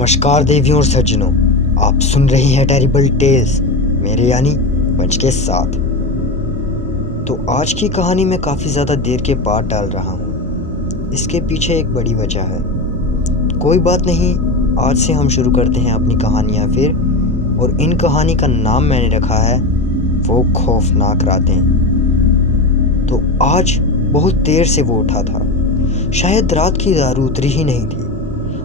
नमस्कार देवियों और सज्जनों, आप सुन रहे हैं टेरिबल टेल्स मेरे यानी पंच के साथ। तो आज की कहानी में काफ़ी ज़्यादा देर के बाद डाल रहा हूँ। इसके पीछे एक बड़ी वजह है। कोई बात नहीं, आज से हम शुरू करते हैं अपनी कहानियाँ फिर। और इन कहानी का नाम मैंने रखा है वो खौफनाक रातें। तो आज बहुत देर से वो उठा था। शायद रात की दारू उतरी ही नहीं थी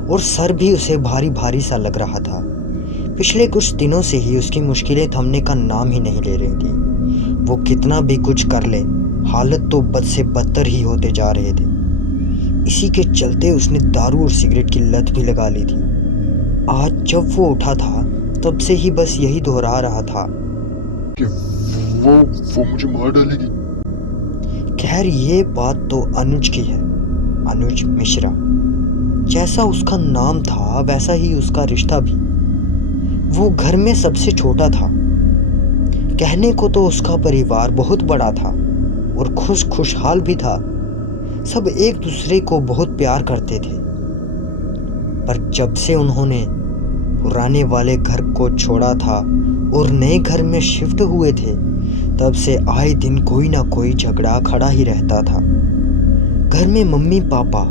और सर भी उसे भारी भारी सा लग रहा था। पिछले कुछ दिनों से ही उसकी मुश्किलें थमने का नाम ही नहीं ले रही थी। वो कितना भी कुछ कर ले, हालत तो बद से बदतर ही होते जा रहे थे। इसी के चलते उसने दारू और सिगरेट की लत भी लगा ली थी। आज जब वो उठा था तब से ही बस यही दोहरा रहा था कि वो मुझे मार डालेगी। खैर ये बात तो अनुज की है, अनुज मिश्रा। जैसा उसका नाम था वैसा ही उसका रिश्ता भी। वो घर में सबसे छोटा था। कहने को तो उसका परिवार बहुत बड़ा था और खुशहाल भी था। सब एक दूसरे को बहुत प्यार करते थे। पर जब से उन्होंने पुराने वाले घर को छोड़ा था और नए घर में शिफ्ट हुए थे, तब से आए दिन कोई ना कोई झगड़ा खड़ा ही रहता था। घर में मम्मी पापा,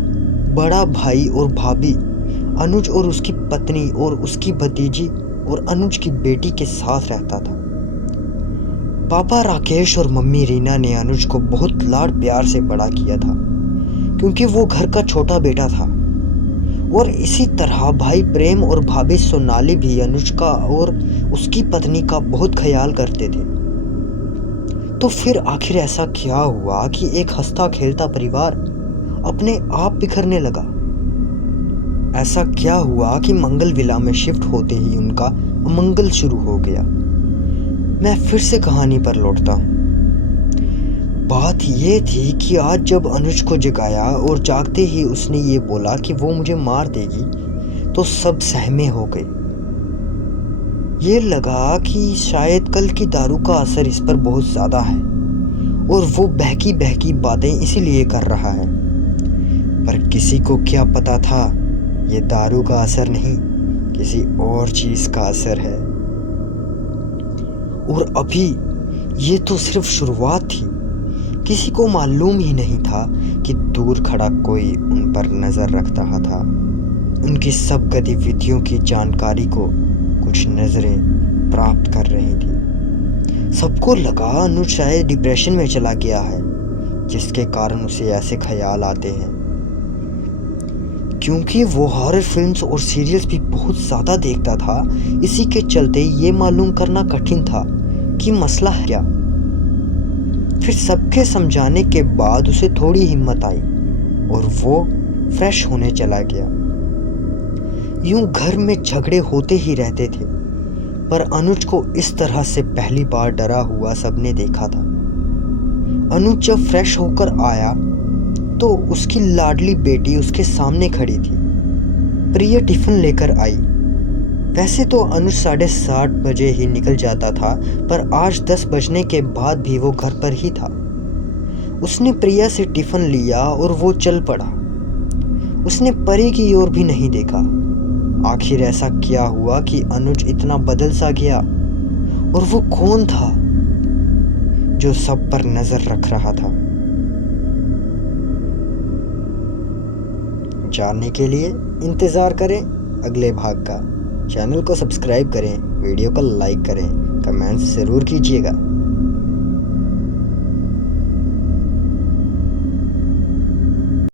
बड़ा भाई और भाभी, अनुज और उसकी पत्नी और उसकी भतीजी और अनुज की बेटी के साथ रहता था। पापा राकेश और मम्मी रीना ने अनुज को बहुत लाड प्यार से बड़ा किया था, क्योंकि वो घर का छोटा बेटा था। और इसी तरह भाई प्रेम और भाभी सोनाली भी अनुज का और उसकी पत्नी का बहुत ख्याल करते थे। तो फिर आखिर ऐसा क्या हुआ कि एक हंसता खेलता परिवार अपने आप बिखरने लगा? ऐसा क्या हुआ कि मंगल विला में शिफ्ट होते ही उनका अमंगल शुरू हो गया? मैं फिर से कहानी पर लौटता हूँ। बात ये थी कि आज जब अनुज को जगाया और जागते ही उसने ये बोला कि वो मुझे मार देगी, तो सब सहमे हो गए। ये लगा कि शायद कल की दारू का असर इस पर बहुत ज़्यादा है और वो बहकी बहकी बातें इसीलिए कर रहा है। पर किसी को क्या पता था ये दारू का असर नहीं, किसी और चीज़ का असर है। और अभी ये तो सिर्फ शुरुआत थी। किसी को मालूम ही नहीं था कि दूर खड़ा कोई उन पर नज़र रख रहा था। उनकी सब गतिविधियों की जानकारी को कुछ नज़रें प्राप्त कर रही थी। सबको लगा अनुज शायद डिप्रेशन में चला गया है, जिसके कारण उसे ऐसे ख्याल आते हैं। क्योंकि वो हॉरर फिल्म्स और सीरियल्स भी बहुत ज़्यादा देखता था, इसी के चलते ये मालूम करना कठिन था कि मसला है क्या। फिर सबके समझाने के बाद उसे थोड़ी हिम्मत आई और वो फ्रेश होने चला गया। यूं घर में झगड़े होते ही रहते थे, पर अनुज को इस तरह से पहली बार डरा हुआ सबने देखा था। अनुज जब फ्रेश होकर आया तो उसकी लाडली बेटी उसके सामने खड़ी थी। प्रिया टिफिन लेकर आई। वैसे तो अनुज 7:30 बजे ही निकल जाता था, पर आज 10 बजने के बाद भी वो घर पर ही था। उसने प्रिया से टिफिन लिया और वो चल पड़ा। उसने परी की ओर भी नहीं देखा। आखिर ऐसा क्या हुआ कि अनुज इतना बदल सा गया? और वो कौन था जो सब पर नजर रख रहा था? जानने के लिए इंतज़ार करें अगले भाग का। चैनल को सब्सक्राइब करें, वीडियो को लाइक करें, कमेंट्स ज़रूर कीजिएगा।